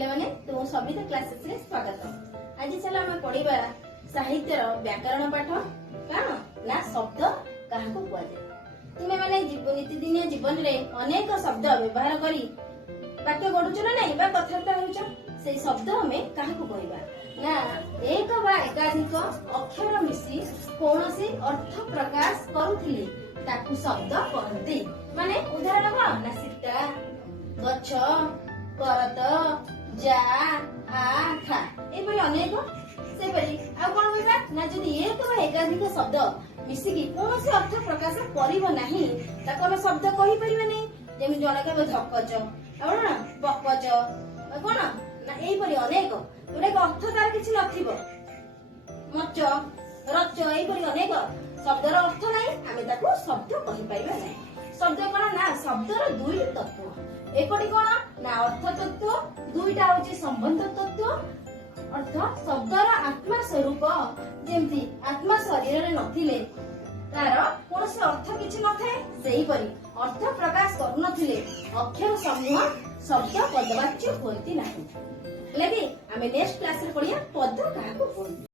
ପିଲାମାନେ ତୁମ ସବିତା କ୍ଲାसेस ରେ ସ୍ୱାଗତ। ଆଜି ଚାଲ ଆମେ ପଢିବା ସାହିତ୍ୟର ବ୍ୟାକରଣ ପାଠ। କଣ ନା ଶବ୍ଦ କାହାକୁ କୁହାଯାଏ। ତୁମେ ମାନେ ନିତିଦିନିଆ ଜୀବନରେ ଅନେକ ଶବ୍ଦ ବ୍ୟବହାର କରି ବାକ୍ୟ ଗଢୁଛ ନା ନାଇଁ ବା କଥାବାର୍ତ୍ତା ହେଉଛ। ସେଇ ଶବ୍ଦ ଆମେ କାହାକୁ କହିବା ନା ଏକ ବା ଏକାଧିକ ଅକ୍ଷର ମିଶି କୌଣସି ଅର୍ଥ ପ୍ରକାଶ କରୁଥିଲେ ତାକୁ ଶବ୍ଦ କହନ୍ତି। ମାନେ ଉଦାହରଣ କଣ ନା ସୀତା, ଗଛ, କରତ, ଯା, ଆ, ଖା ଏପରି ଅନେକ। ସେପରି ଆଉ କଣ କହିବା ନା ଯଦି ଏକ ବା ଏକାଧିକ ଶବ୍ଦ ମିଶିକି କୌଣସି ଅର୍ଥ ପ୍ରକାଶ କରିବ ନାହିଁ ତାକୁ ଆମେ ଶବ୍ଦ କହିପାରିବା ନାହିଁ। ଯେମିତି ଜଣେ କହିବ ଧକଜ, ଆଉ କଣ ବକଜ, କଣ ନା ଏଇପରି ଅନେକ ଯୋଉଟାକି ଅର୍ଥ ତାର କିଛି ନଥିବ। ମଚ, ରଚ ଏଇପରି ଅନେକ ଶବ୍ଦର ଅର୍ଥ ନାହିଁ, ଆମେ ତାକୁ ଶବ୍ଦ କହିପାରିବା ନାହିଁ। ଶବ୍ଦ କଣ ନା ଶବ୍ଦର ଦୁଇଟି ତତ୍ତ୍ୱ। ଏପରି କଣ ନା ଅର୍ଥ ତତ୍ତ୍ୱ, ଦୁଇଟା ହଉଛି ସମ୍ବନ୍ଧ ତତ୍ତ୍ୱ। ଅର୍ଥ ଶବ୍ଦର ଆତ୍ମା ସ୍ୱରୂପ, ଯେମିତି ଆତ୍ମା ଶରୀରରେ ନଥିଲେ ତାର କୌଣସି ଅର୍ଥ କିଛି ନଥାଏ, ସେହିପରି ଅର୍ଥ ପ୍ରକାଶ କରୁନଥିଲେ ଅକ୍ଷର ସମୂହ ଶବ୍ଦ ପଦବାଚ୍ୟ ହୁଅନ୍ତି ନାହିଁ। ହେଲେ ବି ଆମେ ନେକ୍ସଟ କ୍ଲାସରେ ପଢିବା ପଦ କାହାକୁ କୁହନ୍ତି।